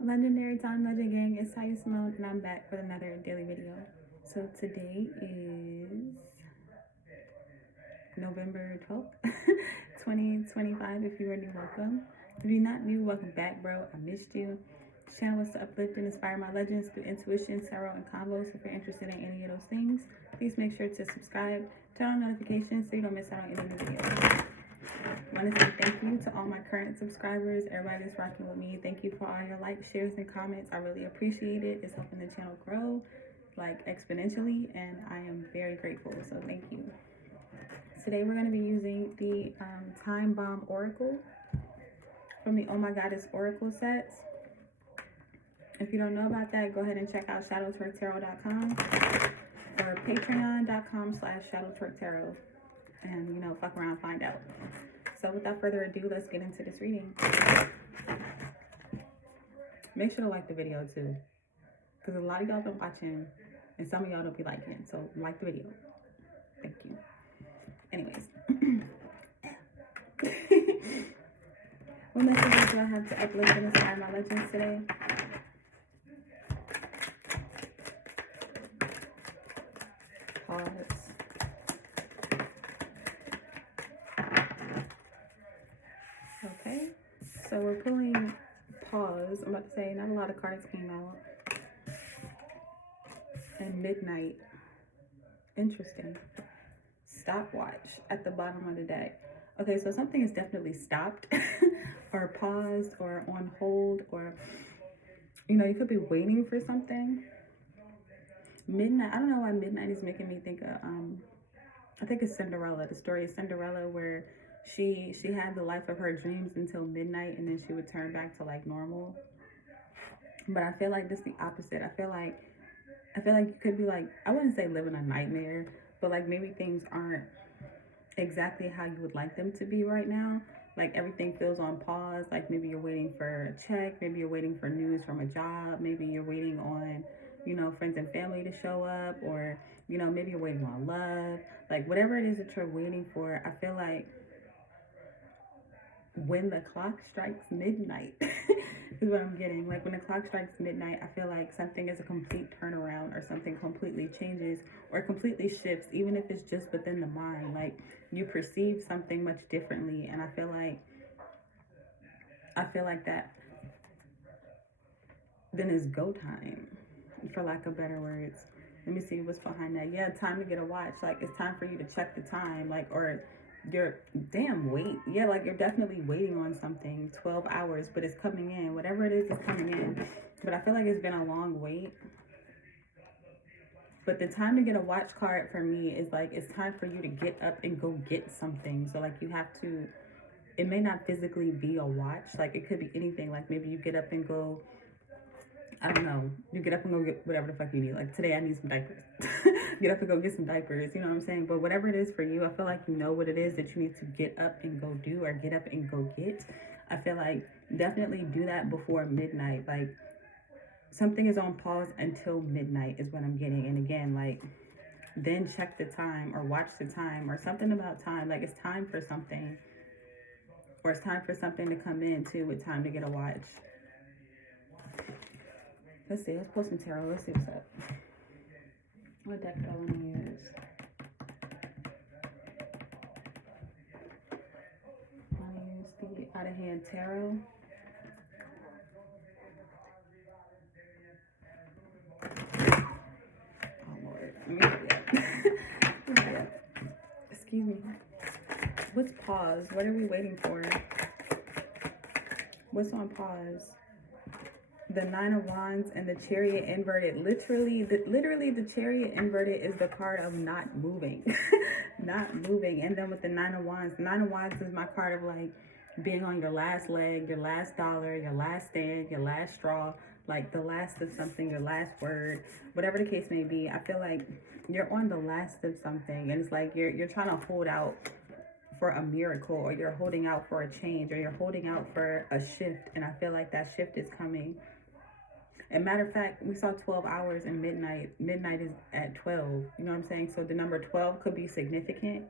Legendary Time Legend Gang, it's Ty Simone, and I'm back with another daily video. So today is November 12th, 2025. If you are new, welcome. If you're not new, welcome back, bro. I missed you. This channel is to uplift and inspire my legends through intuition, tarot, and combos. If you're interested in any of those things, please make sure to subscribe, turn on notifications so you don't miss out on any new videos. I want to say thank you to all my current subscribers, everybody that's rocking with me. Thank you for all your likes, shares, and comments. I really appreciate it. It's helping the channel grow like exponentially, and I am very grateful. So thank you. Today we're going to be using the Time Bomb Oracle from the Oh My Goddess Oracle sets. If you don't know about that, go ahead and check out shadowtwerktarot.com or patreon.com/shadowtwerktarot and, you know, fuck around, find out. So without further ado, let's get into this reading. Make sure to like the video too, because a lot of y'all been watching and some of y'all don't be liking, so like the video. Thank you. Anyways. What messages do I have to uplift and inspire my legends today? Pause. Okay, so we're pulling pause. I'm about to say not a lot of cards came out. And midnight. Interesting. Stopwatch at the bottom of the deck. Okay, so something is definitely stopped or paused or on hold, or, you know, you could be waiting for something. Midnight, I don't know why midnight is making me think of, I think it's Cinderella. The story is Cinderella, where she had the life of her dreams until midnight, and then she would turn back to like normal. But I feel like this is the opposite. I feel like you could be like, I wouldn't say living a nightmare, but like maybe things aren't exactly how you would like them to be right now. Like everything feels on pause. Like maybe you're waiting for a check, maybe you're waiting for news from a job, maybe you're waiting on, you know, friends and family to show up, or, you know, maybe you're waiting on love. Like whatever it is that you're waiting for, I feel like when the clock strikes midnight is what I'm getting. Like when the clock strikes midnight, I feel like something is a complete turnaround, or something completely changes or completely shifts, even if it's just within the mind. Like you perceive something much differently, and I feel like that then is go time, for lack of better words. Let me see what's behind that. Yeah, time to get a watch. Like it's time for you to check the time, like, or you're wait. Yeah, like you're definitely waiting on something. 12 hours, but it's coming in. Whatever it is coming in. But I feel like it's been a long wait. But the time to get a watch card for me is like it's time for you to get up and go get something. So like you have to, it may not physically be a watch. Like it could be anything. Like maybe you get up and go, I don't know, you get up and go get whatever the fuck you need. Like today I need some diapers. Get up and go get some diapers, you know what I'm saying? But whatever it is for you, I feel like you know what it is that you need to get up and go do, or get up and go get. I feel like definitely do that before midnight. Like something is on pause until midnight is what I'm getting. And again, like then check the time or watch the time or something about time. Like it's time for something, or it's time for something to come in too, with time to get a watch. Let's see, let's pull some tarot. Let's see what's up. What deck do I want to use? I want to use the Out of Hand Tarot. Oh Lord, let me hurry up. Excuse me. What's pause? What are we waiting for? What's on pause? The Nine of Wands and the Chariot inverted. Literally the Chariot inverted is the card of not moving. Not moving. And then with the Nine of Wands is my card of like being on your last leg, your last dollar, your last stand, your last straw, like the last of something, your last word, whatever the case may be. I feel like you're on the last of something, and it's like you're trying to hold out for a miracle, or you're holding out for a change, or you're holding out for a shift. And I feel like that shift is coming. And matter of fact, we saw 12 hours and midnight. Midnight is at 12. You know what I'm saying? So the number 12 could be significant.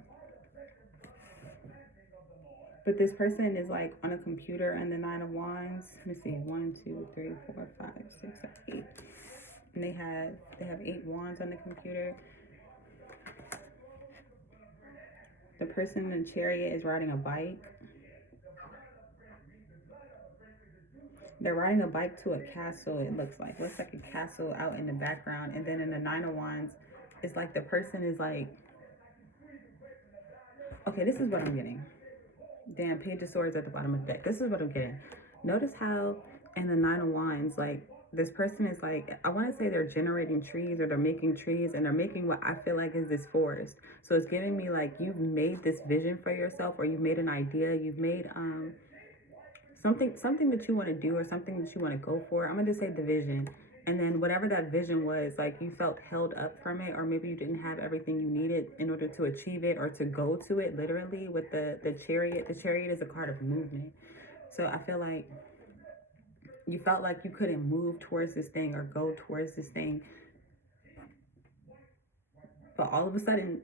But this person is like on a computer, and the Nine of Wands. Let me see, 1, 2, 3, 4, 5, 6, 7, 8. And they have 8 wands on the computer. The person in the chariot is riding a bike. They're riding a bike to a castle, it looks like. Looks like a castle out in the background. And then in the Nine of Wands, it's like the person is like... Okay, this is what I'm getting. Damn, Page of Swords at the bottom of the deck. This is what I'm getting. Notice how in the Nine of Wands, like, this person is like, I want to say they're generating trees, or they're making trees, and they're making what I feel like is this forest. So it's giving me like you've made this vision for yourself, or you've made an idea, you've made something that you want to do, or something that you want to go for. I'm going to say the vision. And then whatever that vision was, like, you felt held up from it, or maybe you didn't have everything you needed in order to achieve it, or to go to it, literally. With the chariot. The chariot is a card of movement. So I feel like you felt like you couldn't move towards this thing or go towards this thing. But all of a sudden,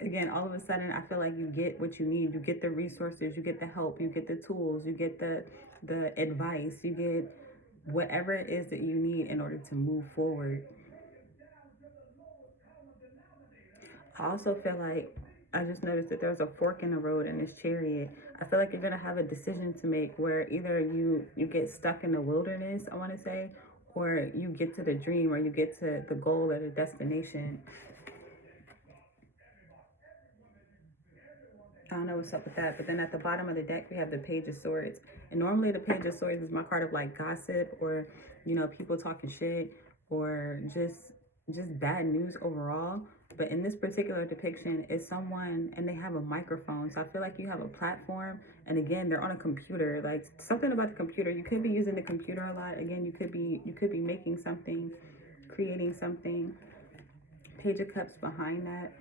again, all of a sudden, I feel like you get what you need. You get the resources, you get the help, you get the tools, you get the advice, you get whatever it is that you need in order to move forward. I also feel like I just noticed that there's a fork in the road in this chariot. I feel like you're going to have a decision to make, where either you get stuck in the wilderness, I want to say, or you get to the dream, or you get to the goal or the destination. I don't know what's up with that. But then at the bottom of the deck, we have the Page of Swords. And normally the Page of Swords is my card of like gossip, or, you know, people talking shit, or just bad news overall. But in this particular depiction, it's someone, and they have a microphone. So I feel like you have a platform. And again, they're on a computer. Like, something about the computer. You could be using the computer a lot. Again, you could be making something, creating something. Page of Cups behind that.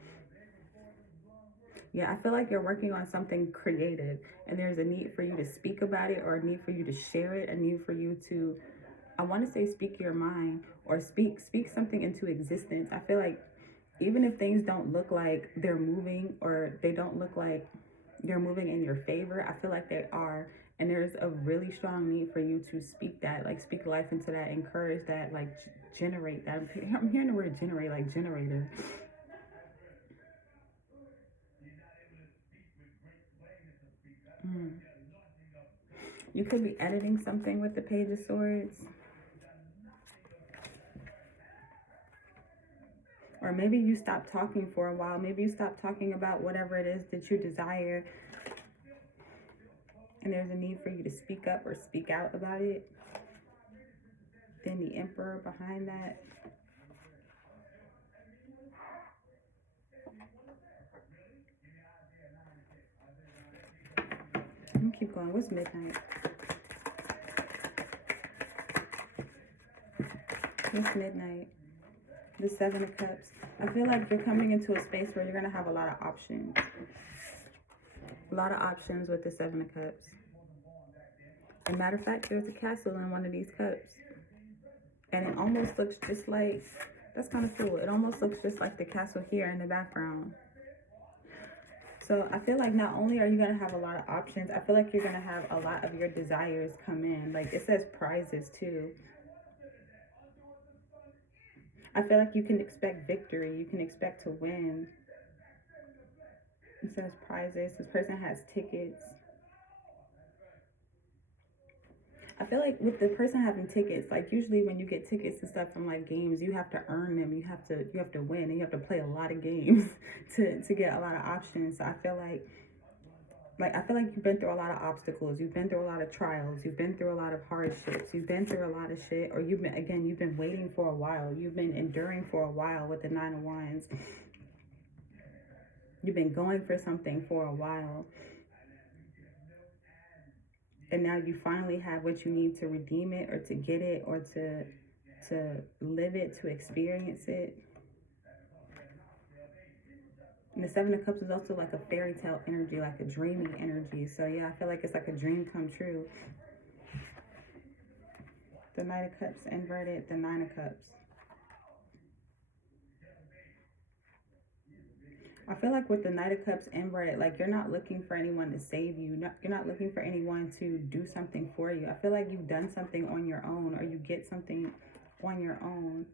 Yeah, I feel like you're working on something creative, and there's a need for you to speak about it, or a need for you to share it, a need for you to, I want to say, speak your mind, or speak something into existence. I feel like even if things don't look like they're moving, or they don't look like they're moving in your favor, I feel like they are. And there's a really strong need for you to speak that, like speak life into that, encourage that, like generate that. I'm hearing the word generate, like generator. You could be editing something with the Page of Swords. Or maybe you stop talking for a while. Maybe you stop talking about whatever it is that you desire. And there's a need for you to speak up or speak out about it. Then the Emperor behind that. Let me keep going. What's midnight? What's midnight? The Seven of Cups. I feel like you're coming into a space where you're going to have a lot of options. A lot of options with the Seven of Cups. As a matter of fact, there's a castle in one of these cups. And it almost looks just like, that's kind of cool. It almost looks just like the castle here in the background. So I feel like not only are you going to have a lot of options, I feel like you're going to have a lot of your desires come in. Like, it says prizes too. I feel like you can expect victory. You can expect to win. It says prizes. This person has tickets. I feel like with the person having tickets, like usually when you get tickets and stuff from like games, you have to earn them. You have to win, and you have to play a lot of games to get a lot of options. So I feel like you've been through a lot of obstacles. You've been through a lot of trials. You've been through a lot of hardships. You've been through a lot of shit, or you've been waiting for a while. You've been enduring for a while with the Nine of Wands. You've been going for something for a while. And now you finally have what you need to redeem it, or to get it, or to live it, to experience it. And the Seven of Cups is also like a fairy tale energy, like a dreamy energy. So yeah, I feel like it's like a dream come true. The Knight of Cups inverted, the Nine of Cups. I feel like with the Knight of Cups inverted, like you're not looking for anyone to save you. You're not looking for anyone to do something for you. I feel like you've done something on your own, or you get something on your own.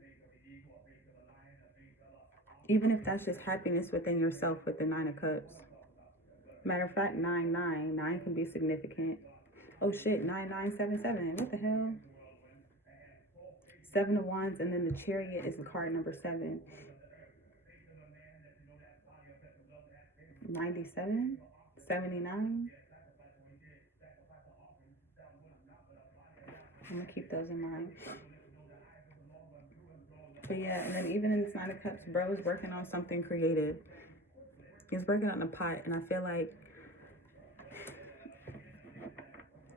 Even if that's just happiness within yourself with the Nine of Cups. Matter of fact, 9 can be significant. Oh shit, 9977. What the hell? 7 of Wands, and then the Chariot is the card number 7. 97, 79. I'm gonna keep those in mind. But yeah, and then even in this 9 of Cups, bro is working on something creative. He's working on a pot, and I feel like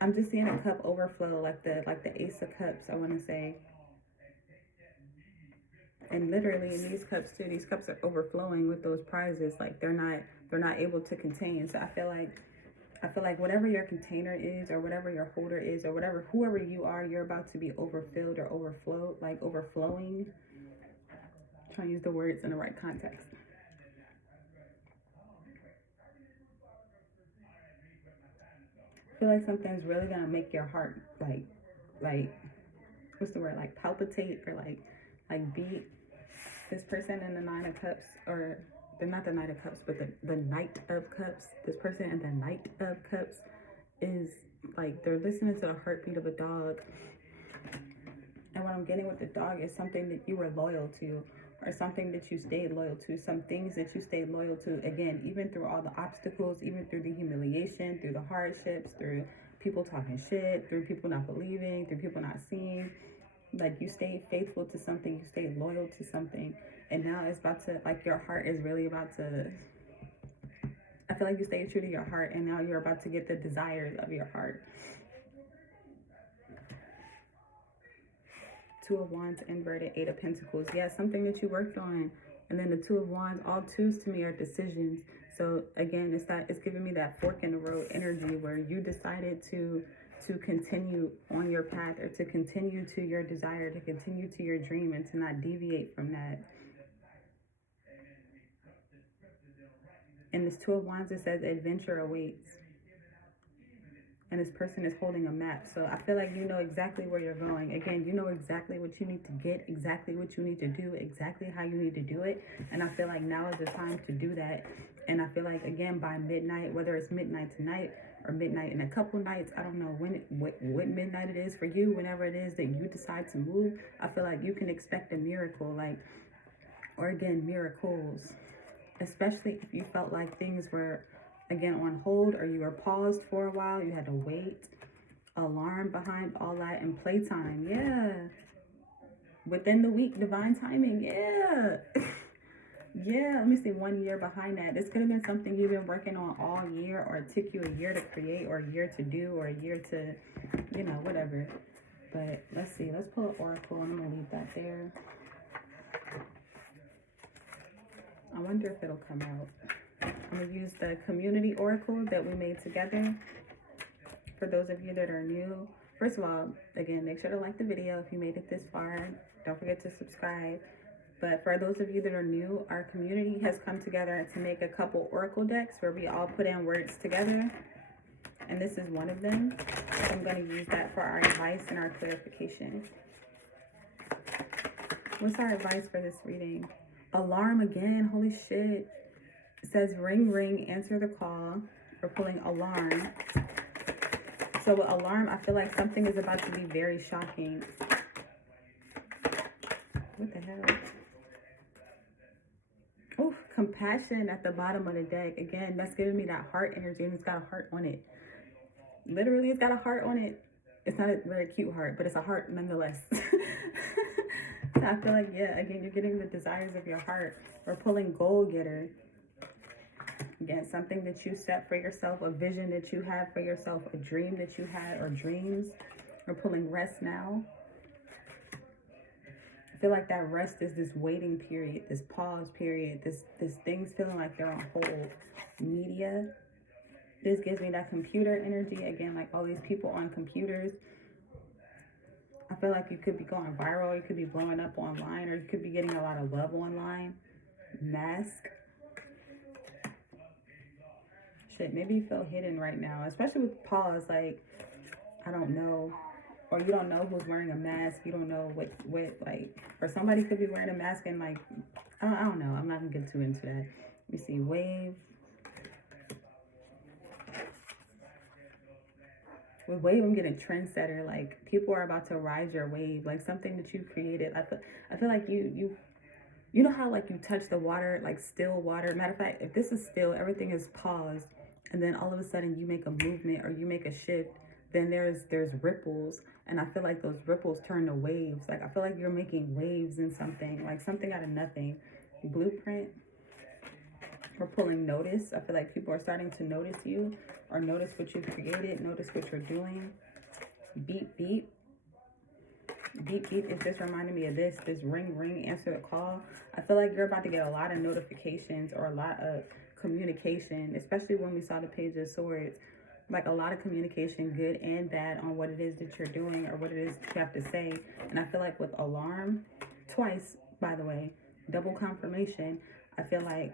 I'm just seeing a cup overflow, like the Ace of Cups, I want to say. And literally in these cups too, these cups are overflowing with those prizes. Like they're not able to contain. So I feel like whatever your container is, or whatever your holder is, or whatever, whoever you are, you're about to be overfilled or overflowed, like overflowing. I'm trying to use the words in the right context. I feel like something's really gonna make your heart like what's the word, like palpitate, or like beat. This person in the 9 of Cups, or they're not the Knight of Cups, but the Knight of Cups. This person in the Knight of Cups is like, they're listening to the heartbeat of a dog. And what I'm getting with the dog is something that you were loyal to, or something that you stayed loyal to, some things that you stayed loyal to. Again, even through all the obstacles, even through the humiliation, through the hardships, through people talking shit, through people not believing, through people not seeing. Like you stayed faithful to something, you stayed loyal to something, and now it's about to, like, your heart is really about to, I feel like you stayed true to your heart, and now you're about to get the desires of your heart. 2 of Wands inverted, 8 of Pentacles. Yeah, something that you worked on. And then the 2 of Wands, all 2s to me are decisions. So again, it's giving me that fork in the road energy, where you decided to continue on your path, or to continue to your desire, to continue to your dream, and to not deviate from that. And this 2 of Wands, it says adventure awaits. And this person is holding a map. So I feel like you know exactly where you're going. Again, you know exactly what you need to get, exactly what you need to do, exactly how you need to do it. And I feel like now is the time to do that. And I feel like, again, by midnight, whether it's midnight tonight or midnight in a couple nights, I don't know what midnight it is for you, whenever it is that you decide to move, I feel like you can expect a miracle, like, or again, miracles. Especially if you felt like things were, again, on hold, or you were paused for a while, you had to wait. Alarm behind all that, and playtime. Yeah. Within the week, divine timing. Yeah. Yeah, let me see, 1 year behind that. This could have been something you've been working on all year, or it took you a year to create, or a year to do, or a year to, you know, whatever. But let's see, let's pull an oracle, and I'm gonna leave that there. I wonder if it'll come out. I'm gonna use the community oracle that we made together. For those of you that are new, first of all, again, make sure to like the video if you made it this far. Don't forget to subscribe. But for those of you that are new, our community has come together to make a couple oracle decks where we all put in words together. And this is one of them. So I'm going to use that for our advice and our clarification. What's our advice for this reading? Alarm again. Holy shit. It says ring, ring, answer the call. We're pulling alarm. So with alarm, I feel like something is about to be very shocking. What the hell? Oh, compassion at the bottom of the deck. Again, that's giving me that heart energy, and it's got a heart on it. Literally, it's got a heart on it. It's not a very cute heart, but it's a heart nonetheless. So I feel like, yeah, again, you're getting the desires of your heart. We're pulling goal getter. Again, something that you set for yourself, a vision that you have for yourself, a dream that you had, or dreams. We're pulling rest now. I feel like that rest is this waiting period, this pause period, this things feeling like they're on hold. Media. This gives me that computer energy. Again, like all these people on computers. I feel like you could be going viral, you could be blowing up online, or you could be getting a lot of love online. Mask. shit. Maybe you feel hidden right now, especially with pause. Like, I don't know. Or you don't know who's wearing a mask. You don't know what like, or somebody could be wearing a mask and like, I don't know. I'm not gonna get too into that. Let me see, wave. With wave, I'm getting trendsetter. Like, people are about to ride your wave. Like, something that you created. I feel like you know how like you touch the water, like still water. Matter of fact, if this is still, everything is paused, and then all of a sudden you make a movement or you make a shift, then there's ripples, and I feel like those ripples turn to waves. Like, I feel like you're making waves in something, like something out of nothing. Blueprint. We're pulling notice. I feel like people are starting to notice you, or notice what you've created, notice what you're doing. Beep beep. Beep beep is just reminding me of this ring ring, answer the call. I feel like you're about to get a lot of notifications or a lot of communication, especially when we saw the Page of Swords. Like, a lot of communication, good and bad, on what it is that you're doing or what it is that you have to say. And I feel like with alarm, twice, by the way, double confirmation, I feel like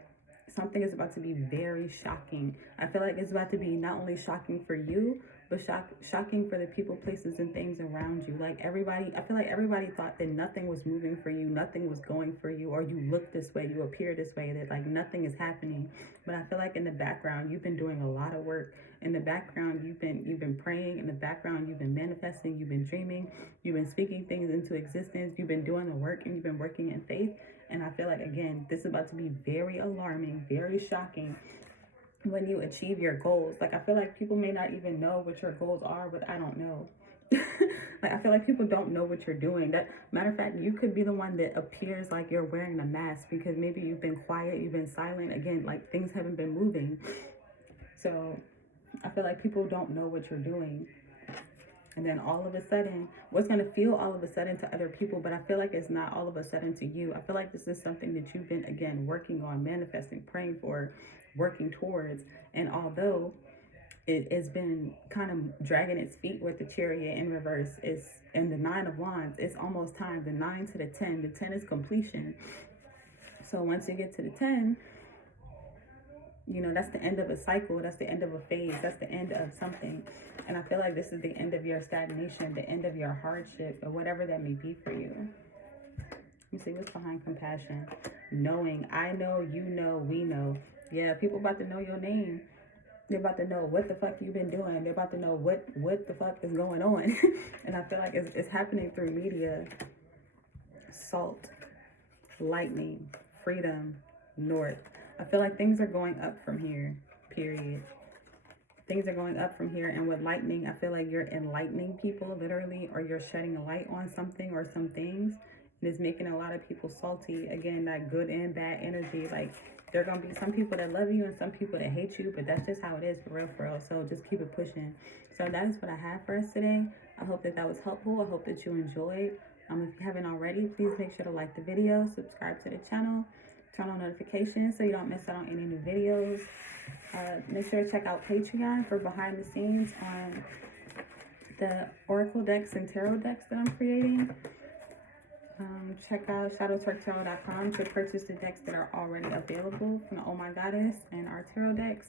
something is about to be very shocking. I feel like it's about to be not only shocking for you, but shocking for the people, places, and things around you. Like, everybody, I feel like everybody thought that nothing was moving for you, nothing was going for you, or you look this way, you appear this way, that like nothing is happening. But I feel like in the background, you've been doing a lot of work. In the background, you've been praying. In the background, you've been manifesting, you've been dreaming, you've been speaking things into existence, you've been doing the work, and you've been working in faith. And I feel like, again, this is about to be very alarming, very shocking when you achieve your goals. Like, I feel like people may not even know what your goals are, but I don't know. Like, I feel like people don't know what you're doing. That, matter of fact, you could be the one that appears like you're wearing a mask because maybe you've been quiet, you've been silent. Again, like, things haven't been moving. So I feel like people don't know what you're doing. And then all of a sudden, what's going to feel all of a sudden to other people, but I feel like it's not all of a sudden to you. I feel like this is something that you've been, again, working on, manifesting, praying for, working towards. And although it's been kind of dragging its feet with the Chariot in reverse, it's in the 9 of Wands, it's almost time. The 9 to the 10. The 10 is completion. So once you get to the 10, you know, that's the end of a cycle. That's the end of a phase. That's the end of something. And I feel like this is the end of your stagnation, the end of your hardship, or whatever that may be for you. Let me see what's behind compassion. Knowing. I know, you know, we know. Yeah, people about to know your name. They're about to know what the fuck you've been doing. They're about to know what the fuck is going on. And I feel like it's happening through media. Salt. Lightning. Freedom. North. I feel like things are going up from here, period. Things are going up from here. And with lightning, I feel like you're enlightening people, literally, or you're shedding a light on something or some things. And it's making a lot of people salty. Again, that good and bad energy. Like, there are going to be some people that love you and some people that hate you. But that's just how it is, for real, for real. So just keep it pushing. So that is what I have for us today. I hope that was helpful. I hope that you enjoyed. If you haven't already, please make sure to like the video, subscribe to the channel. Turn on notifications so you don't miss out on any new videos. Make sure to check out Patreon for behind the scenes on the Oracle decks and Tarot decks that I'm creating. Check out shadowtwerktarot.com to purchase the decks that are already available from the Oh My Goddess and our tarot decks.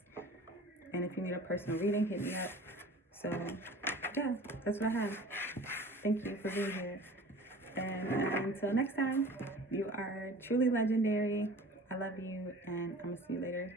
And if you need a personal reading, hit me up. So, yeah, that's what I have. Thank you for being here. And until next time, you are truly legendary. I love you, and I'm going to see you later.